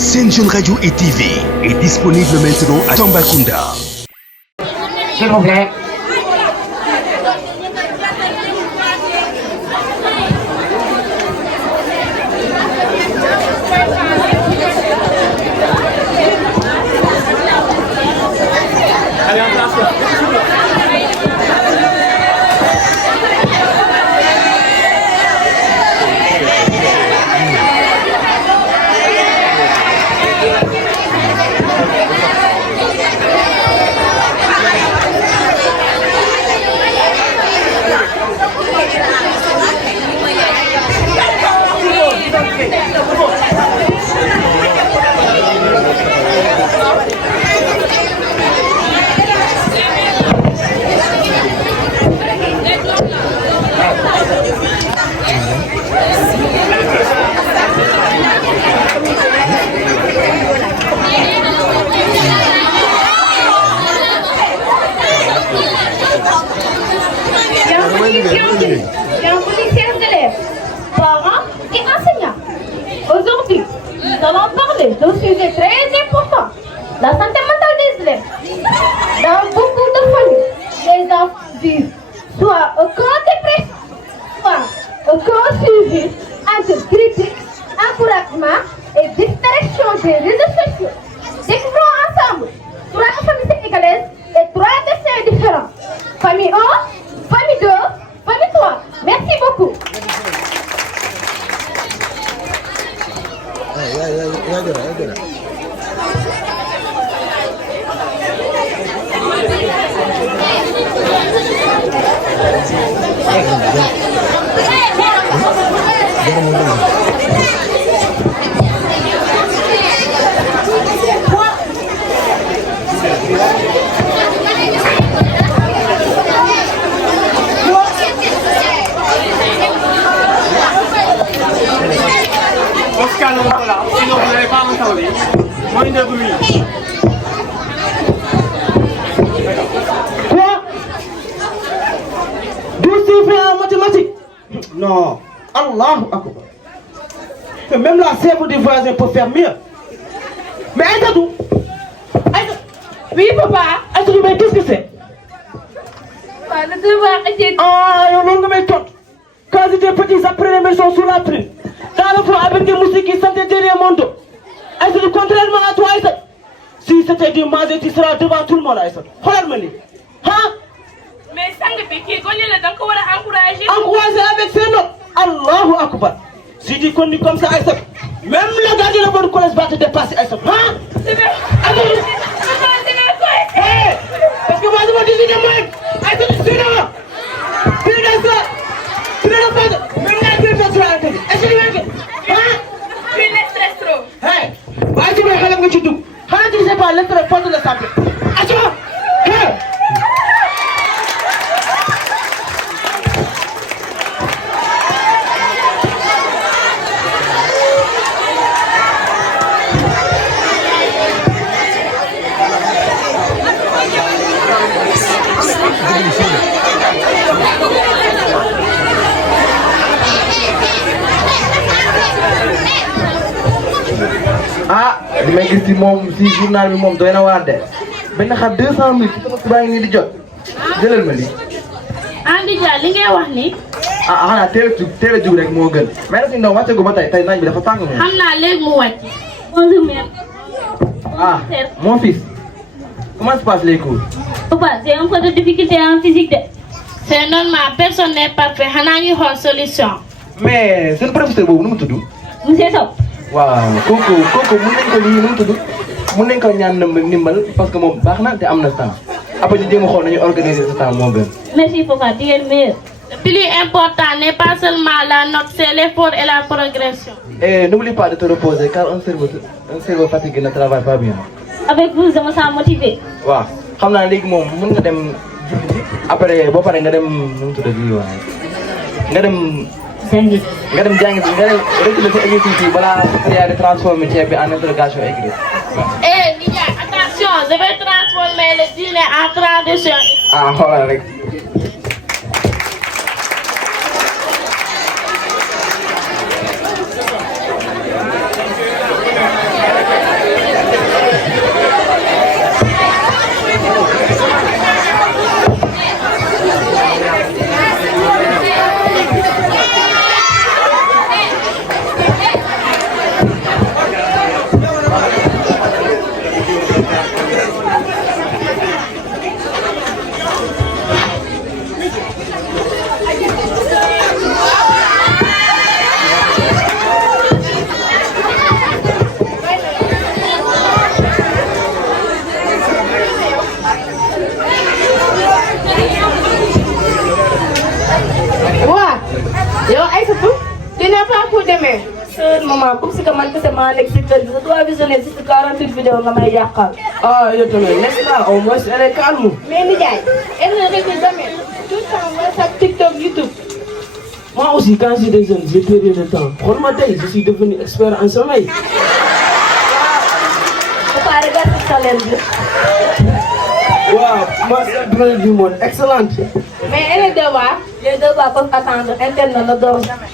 Sen Jeune Radio et TV est disponible maintenant à Tambacounda. S'il vous plaît. Chers policiers élèves, parents et enseignants, aujourd'hui, nous allons parler d'un sujet très important, la santé mentale des élèves. Dans beaucoup de familles, les enfants vivent soit aucun dépression, soit aucun suivi entre critiques, encouragement et distraction des réseaux sociaux. Découvrons ensemble 3 familles sénégalaises et 3 destins différents. Famille 1, famille 2, famille 3. Merci beaucoup. Oscar non là, sinon vous n'allez pas entendre. Moins de bruit. Quoi? 12 chiffres en mathématiques? Non. Allahu Akbar. Même la chef des voisins peut faire mieux. Mais Aïssatou, oui papa. Aïssatou, mais qu'est-ce que c'est? Le devoir était... Ah, non, mais toi. Quand j'étais petit, j'apprenais mes choses sous la pluie. Dans le fond, avec des musiques qui chantaient derrière mon dos. Aïssatou, contrairement à toi, Aïssatou, si c'était du manger, tu seras devant tout le monde, Aïssatou. Regarde-moi. Hein? Mais sang bi kii gone la da nga ko war a encourager. Encourager avec ses notes. Allahu Akbar. Si tu continues comme ça, Aïssatou, même le gars de la bonne collège va te dépasser, Aïssatou. Hein? Hey! Parce que moi, je me dis de moi, Aïssatou, suis là. Plus de ça. Plus de ça. Même la vie de toi, Aïssatou. Est-ce que tu veux que... Hein? Tu ne stresses trop. Hey! Aïssatou, mais xalam nga ci dugg. Xanaa tu ne sais pas l'intérêt porte le simple. Aïssatou! Hey! Ah, li may gis ci moom ci journal bi moom doy na waar de benn xar 200 000 ci sama baa ngi nii di jot jëlal ma lii. Andi Dia li ngay wax ni. Ah xanaa teel a jug rek moo gën mais nag si ndaw wàcce gu ba tey naaj bi dafa tàng moom. xam naa léegi mu wàcc. bonjour mère. Ah mon fils comment se passent les cours? Papa, j'ai un peu de difficulté en physique de. C'est normal, personne n'est parfait. xanaa ñu xool solution. mais seen professeur boobu nu mu tudd. Monsieur Sow. waaw kooku mun nañ ko lii nu mu tudd mun nañ ko ñaan ndimbal parce que moom baax na te am na temps après ñu jéem a xool nañu organiser ce temps moo gën. Merci papa, tu es le meilleur. Le plus important n'est pas seulement la note, c'est l'effort et la progression. Et n'oublie pas de te reposer car un cerveau fatigué ne travaille pas bien. Avec vous, je me sens motivé. waaw xam naa léegi moom mën nga dem après boo paree nga dem nu mu tudd bii waaye nga dem. jàngi. nga dem jàngi bi nga dem reculer sa exercice yi balaa yaa di transformer ceeb bi en interrogation écrite. Eh Nidia, attention, je vais transformer le dîner en tradition. Ah xoolal rek. maman comme si que man kese maa nekk si kër gi je dois visionner juste 48 vidéos nga may yàqal. Ah, yow tamit n'est-ce pas au moins elle est calme. mais nijaay elle ne répète jamais tout le temps WhatsApp TikTok YouTube. Moi aussi quand j'étais jeune j'ai perdu le temps. Xool-moi tey je suis devenu expert en sommeil. Faut pas regarder sa lèvre. Wow, ma sœur du monde, excellente. Mais et les devoirs peuvent attendre. Interne ne dort jamais.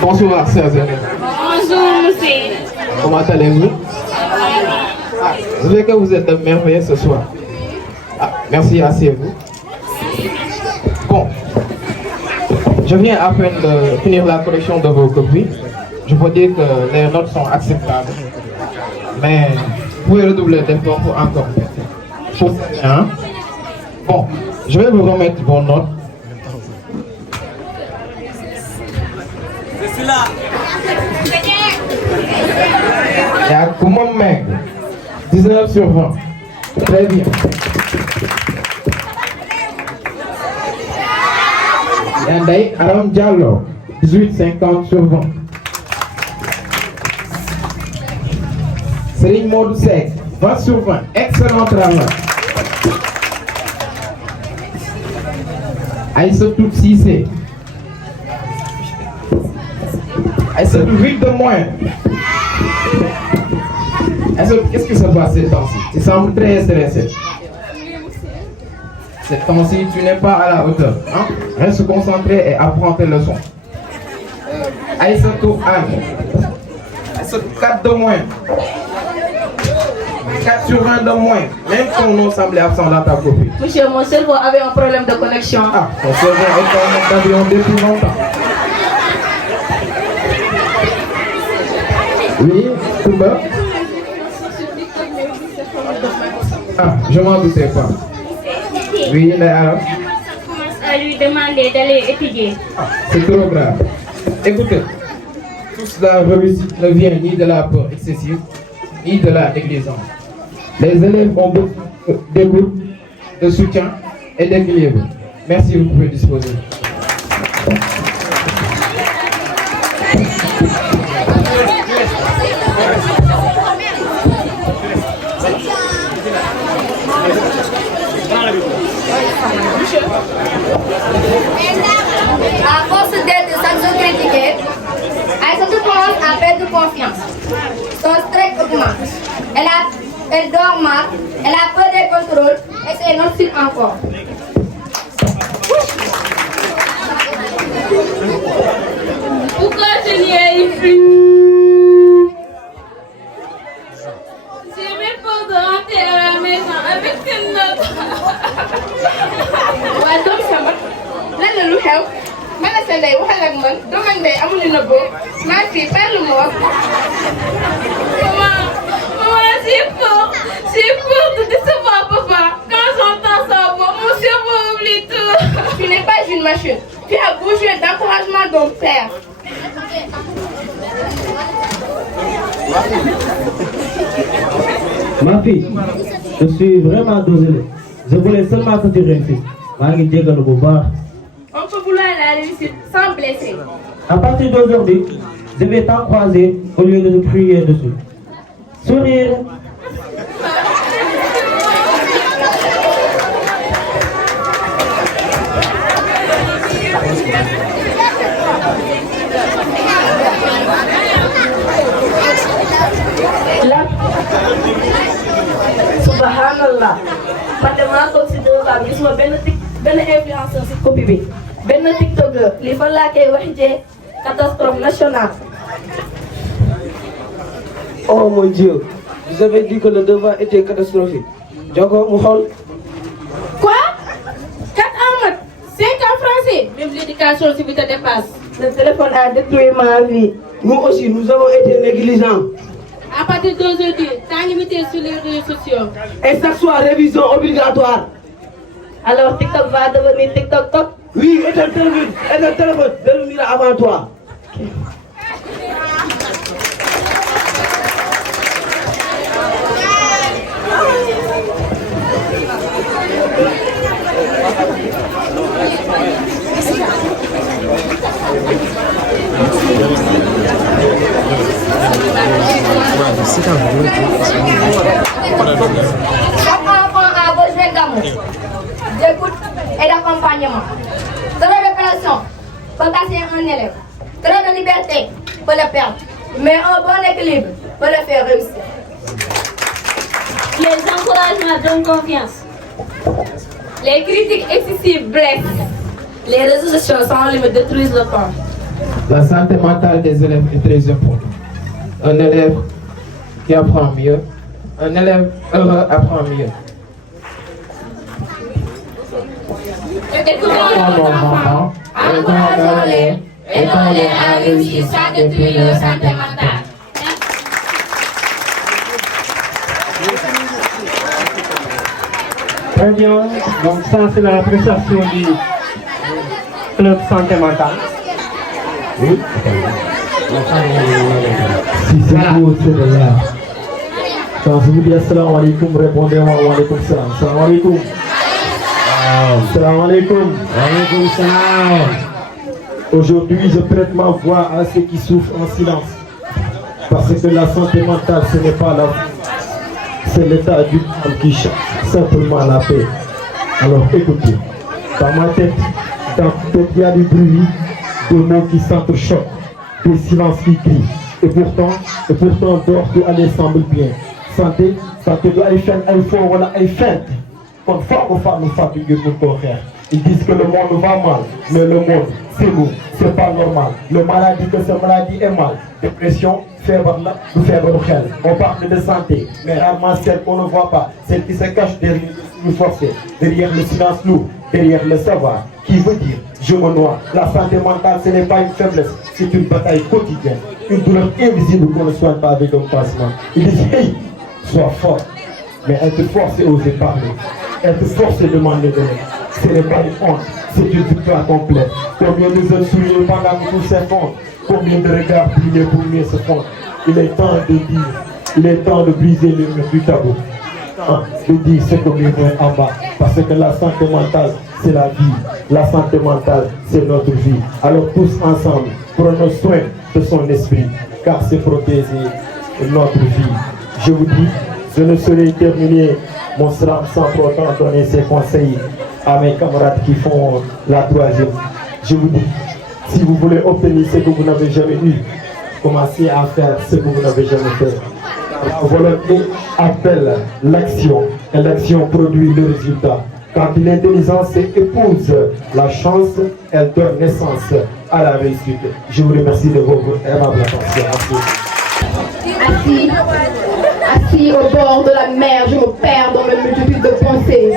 Bonsoir, chers amis. Bonjour, monsieur. Comment allez-vous? Je sais que vous êtes merveilleux ce soir. Ah, merci, asseyez-vous. Bon, je viens à peine de finir la collection de vos copies. Je peux dire que les notes sont acceptables. Mais vous pouvez redoubler d'efforts pour encore. Hein? Bon, je vais vous remettre vos notes. C'est cela. Il y a Koumam Meg, 19 sur 20. Très bien. Yanday Aram Diallo, 18,50 sur 20. Serigne Modou Seck, 20 sur 20. Excellent travail. Aïssatou Cissé. Aïssatou, 8 de moins. Aïssatou, qu'est-ce qui se passe ces temps-ci? Tu sembles très stressé. Ces temps-ci, tu n'es pas à la hauteur. Hein? Reste concentré et apprends tes leçons. Aïssatou Anne. Aïssatou, 4 de moins. 4 sur 20 de moins. Même ton nom semblait absent dans ta copie. Monsieur, mon cerveau avait un problème de connexion. Ah, ton cerveau est en mode d'avion depuis longtemps. Oui, Touba. Ah, je m'en doutais pas. Oui, mais alors? À lui demander d'aller étudier. Ah, c'est trop grave. Écoutez, tout cela réussite ne vient ni de la peur excessive, ni de la négligence. Les élèves ont besoin d'écoute, de soutien et d'équilibre. Merci, vous pouvez disposer. À force d'être chaque jour critiquée, Aïssatou commence à perdre confiance. Son stress augmente. Elle dort mal, elle a peur des contrôles et c'est non sûr encore. Pourquoi je n'y ai plus? J'ai même peur de rentrer à la maison avec une note. waaye doomu sama lan la lu xew ma ne sa ndey waxal ak man doomu ak ndey amuñu nëbboo maa fi parle-moi. Maman, j'ai peur de décevoir papa. Quand j'entends ça, mon cerveau oublie tout. Tu n'es pas une machine. Tu as besoin d'encouragement d'un père. Ma fille, je suis vraiment désolé. Je voulais seulement que tu réussisses. maa ngi jégalu bu baax. On peut vouloir la réussite sans blesser. À partir d'aujourd'hui, je vais t'en croiser au lieu de te crier dessus. Sourire. Subhanallah. Man de maa toog si dëgg bi gisuma benn influenceur si copie bi benn tiktoker lii fan laa koy waxee catastrophe nationale. Oh mon Dieu, vous avez dit que le devoir était catastrophique. Joko mu xool. Quoi? 4 même l'éducation si vous te dépasse. Le téléphone a détruit ma vie. Nous aussi, nous avons été négligents. À partir d'aujourd'hui, t'as limité sur les réseaux sociaux. Et chaque soir, révision obligatoire. Alors TikTok va devenir TikTok Top. Oui, et le téléphone devenira avant toi. Chaque enfant a besoin d'amour, d'écoute et d'accompagnement. Trop de pression peut casser un élève. Trop de liberté peut le perdre. Mais un bon équilibre peut le faire réussir. Les encouragements donnent confiance. Les critiques excessives blessent. Les réseaux sociaux sans limite détruisent le corps. La santé mentale des élèves est très importante. Un élève qui apprend mieux, un élève heureux apprend mieux. Écoutons nos enfants, encourageons-les, aidons-les à réussir sans détruire leur santé mentale. Très bien, donc ça c'est la prestation du club santé mentale. Oui. Si c'est vous, c'est de là. Quand je vous dis assalamu alaikum, répondez wa alaikum salam. Assalamu alaikum. Assalamu alaikum. Alaikum salam. Aujourd'hui, je prête ma voix à ceux qui souffrent en silence. Parce que la santé mentale, ce n'est pas la vie. C'est l'état du monde qui cherche simplement la paix. Alors écoutez, dans ma tête, il y a du bruit, des mots qui s'entrechoquent, des silences qui crient. Et pourtant, dehors tout aller semble bien. Santé doit être un fort, voilà, un feinte. Quand fort nous fatiguer pour contraire. Ils disent que le monde va mal, mais le monde, c'est nous, c'est pas normal. Le maladie que cette maladie est mal. Dépression, fièvre là, nous fièvre de xel. On parle de santé, mais rarement celle qu'on ne voit pas, celle qui se cache derrière nous forcer, derrière le silence lourd, derrière le savoir, qui veut dire je me noie. La santé mentale, ce n'est pas une faiblesse, c'est une bataille quotidienne, une douleur invisible qu'on ne soigne pas avec un pansement. Ils disent hey, sois fort, mais être fort, c'est oser parler. Être fort, c'est demander de l'aide. Ce n'est pas une honte, c'est une victoire complète. Combien de jeunes sourires pendant que tout s'effondre, combien de regards brillés pour mieux se fondre. Il est temps de dire, il est temps de briser le mur du tabou. De dire ce que nous voyons en bas. Parce que la santé mentale, c'est la vie. La santé mentale, c'est notre vie. Alors tous ensemble, prenons soin de son esprit, car c'est protéger notre vie. Je vous dis, je ne saurais terminer mon slam sans pour autant donner ces conseils à mes camarades qui font la troisième. Je vous dis, si vous voulez obtenir ce que vous n'avez jamais eu, commencez à faire ce que vous n'avez jamais fait. La volonté appelle l'action et l'action produit le résultat. Quand l'intelligence épouse la chance, elle donne naissance à la réussite. Je vous remercie de votre aimable attention. Assis au bord de la mer, je me perds dans mes multitudes de pensées.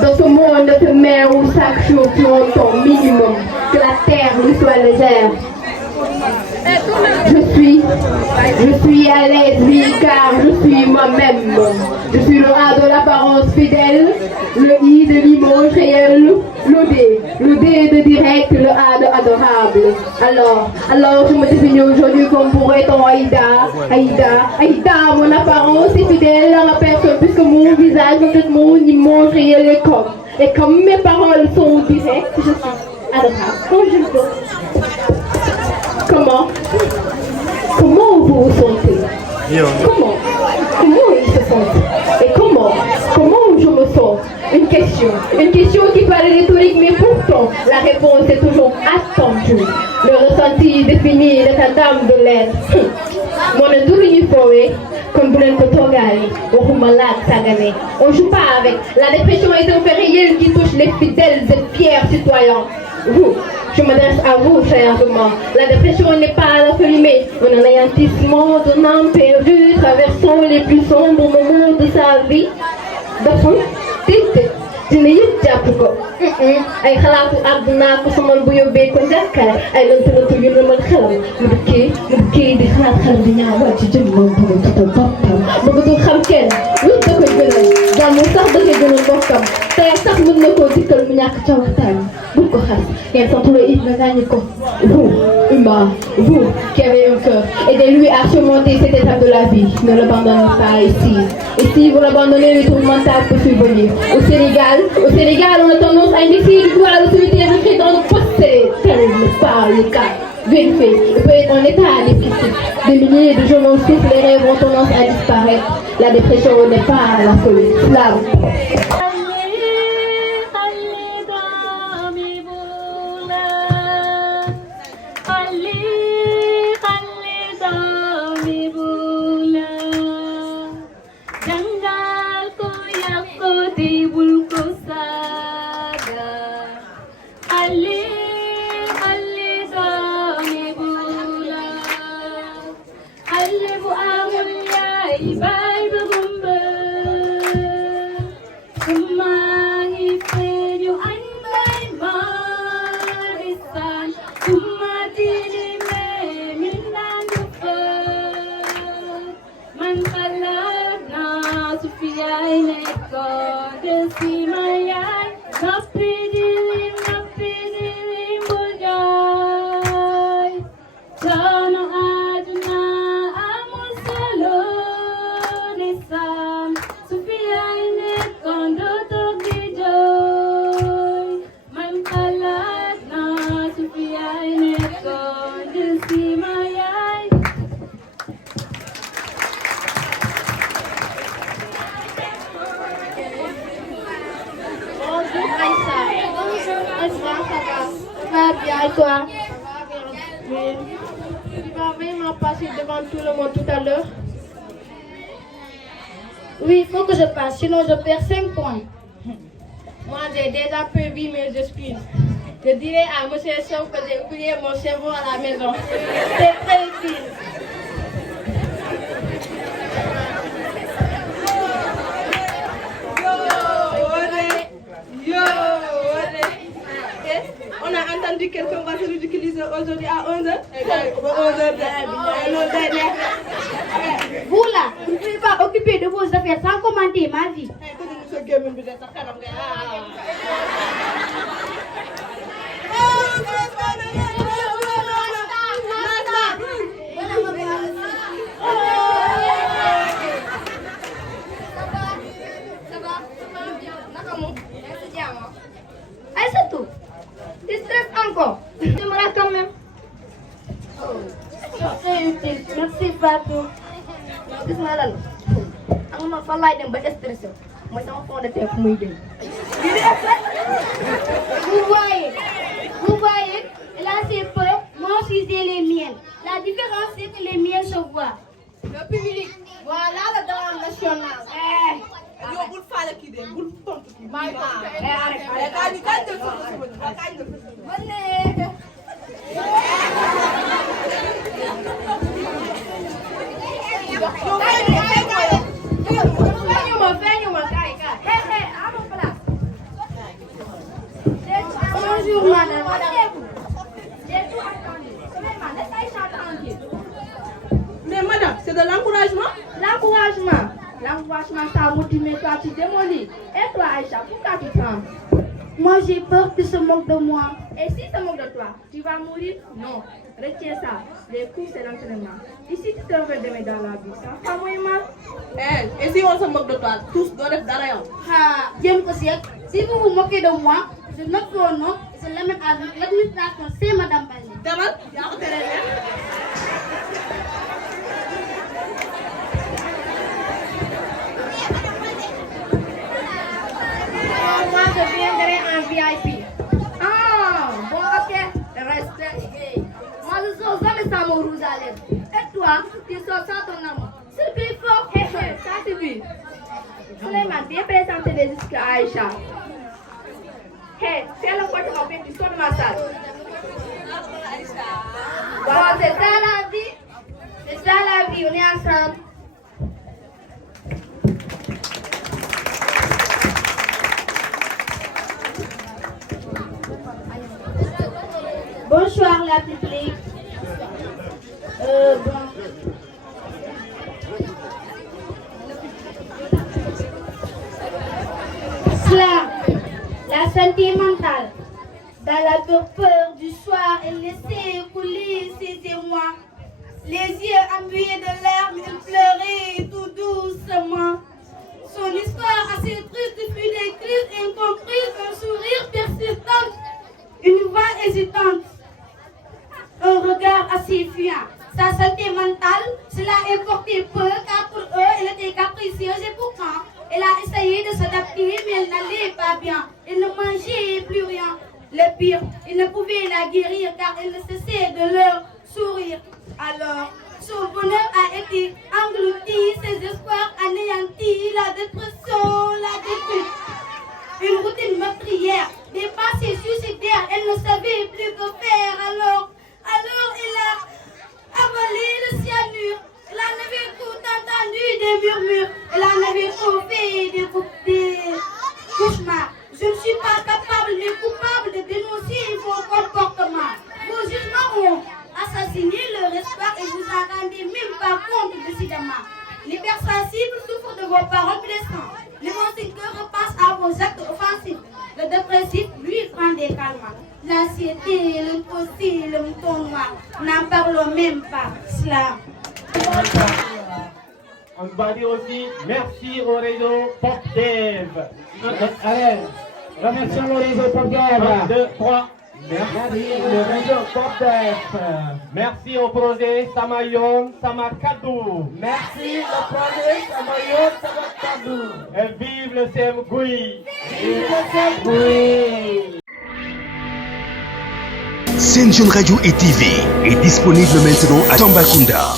Dans ce monde de mer où chaque jour tu entends minimum, que la terre lui soit légère. Je suis à l'aise, oui, car je suis moi-même. Je suis le A de l'apparence fidèle, le I de l'image réel, le D de direct, le A de adorable. Alors je me définis aujourd'hui comme pourrait-on Aïda, mon apparence est fidèle à ma personne, puisque mon visage, peut-être mon image réel est et comme mes paroles sont directes, je suis adorable. Quand je peux. Comment vous vous sentez? Comment ils se sentent? Et comment je me sens? Une question qui paraît rhétorique, mais pourtant la réponse est toujours attendue. Le ressenti défini l'état d'âme de l'être. Mon est comme vous l'êtes on joue pas avec. La dépression est un fait réel qui touche les fidèles et fiers citoyens. Vous, je m'adresse à vous, chers humains. La dépression n'est pas la folie, mais un anéantissement d'un âme perdu, traversant les plus sombres moments de sa vie. De fond, dina yëpp jàpp ko ay xalaatu àdduna ko samal bu yóbbee ko njàkkaar ay lënt yu lëmal xelam mu dukkee di xalaat xel di ñaawal ci jëm moom bëgg tutal boppam bëggatul xam kenn wut da koy gënal jàmm sax da koy gënal bokkam tey sax mën na koo dikkal mu ñàkk ca waxtaan bul ko xas ngeen santuloo it nga gaañi ko vous humain vous qui avez un cœur aidez-lui à surmonter cette étape de la vie ne l'abandonnez pas ici et si vous l'abandonnez le trouble mental peut survenir au Sénégal on a tendance à indexer du coup à la société écrite dans nos postes terrible par les cas vérifié il peut être en état dépressif des milliers de jeunes enfants les rêves ont tendance à disparaître la dépression n'est pas la folie Slam. Toi, tu vas vraiment passer devant tout le monde tout à l'heure? Oui, il faut que je passe, sinon je perds 5 points. Moi, j'ai déjà prévu mes excuses. Je dirai à M. Sow que j'ai oublié mon cerveau à la maison. C'est très utile. On a entendu quelqu'un va se ridiculiser aujourd'hui à 11h. Vous là, vous ne pouvez pas occuper de vos affaires sans commenter ma vie. Ay, c'est tout. Tu stresses encore. Tu m'auras quand même. C'est utile. Merci Fatou. Gis nga lan am na fa laay dem ba stressé mooy sama fond de terre fu muy dem. Vous voyez, elle a ses peurs, moi aussi j'ai les miennes. La différence c'est que les miennes se voient. Le public, voilà le drame national. Yo bul faale kii de bul tontu kii. maa ngi bonjour madame. J'ai tout entendu. Mais madame, c'est de l'encouragement? L'encouragement, ça motive, mais toi tu démolis. Et toi Aïcha, pourquoi tu trembles? Moi j'ai peur qu'il se moque de moi. Et s'il se moque de toi, tu vas mourir? Non. Retiens ça. Les cours c'est l'entraînement. Ici tu te réveilles demain dans la vie. Ça va moins mal. Et si on se moque de toi, tous doivent être derrière. Ah, j'aime que si vous vous moquez de moi, je note vos noms et je l'amène avec l'administration, c'est Madame Bali. D'abord, il y a un terrain. Moi, je viendrai en VIP. Ah, bon, ok. Reste. Moi, je sors jamais sans mon rouge à lèvres. Et toi, tu sors sans ton amour. C'est plus fort. Ça, c'est vu. Suleiman, viens présenter les disques à Aïcha. Hey, fais le porte fait du son de ma salle. Bon, c'est ça la vie. C'est ça la vie, on est ensemble. Bonsoir la public. Cela, la santé mentale. Dans la torpeur du soir, elle laissait couler ses émois. Les yeux embués de larmes, elle pleurait tout doucement. Son histoire assez triste fut décrite, incomprise, un sourire persistant, une voix hésitante, un regard assez fuyant. Sa santé mentale, cela importait peu, car pour eux, elle était capricieuse et pourtant, elle a essayé de s'adapter, mais elle n'allait pas bien. Elle ne mangeait plus rien. Le pire, il ne pouvait la guérir car elle ne cessait de leur sourire. Alors, son bonheur a été englouti, ses espoirs anéantis, la dépression, la défaite. Une routine meurtrière, des pensées suicidaires, elle ne savait plus que faire. Alors elle a avalé le cyanure. Elle en avait tout entendu des murmures. Elle en avait tout fait des cauchemars. Je ne suis pas capable ni coupable de dénoncer vos comportements. Vos jugements ont assassiné leur espoir et vous en rendez même pas compte décidément. L'hypersensible souffre de vos paroles blessantes. L'émotionnel repasse à vos actes offensifs. Le dépressif, lui, prend des calmants. L'anxiété, l'impossible, le mouton noir. N'en parlons même pas. Cela. On va dire aussi merci au réseau PopDev. Allez, remercions le réseau PopDev. 1, 2, 3. Merci le réseau PopDev. Merci au projet Samayon Samakadou. Merci le projet Samayon Samakadou. Et vive le CMGUI. Vive le CMGUI. Sen Jeune Radio et TV est disponible maintenant à Tambacounda.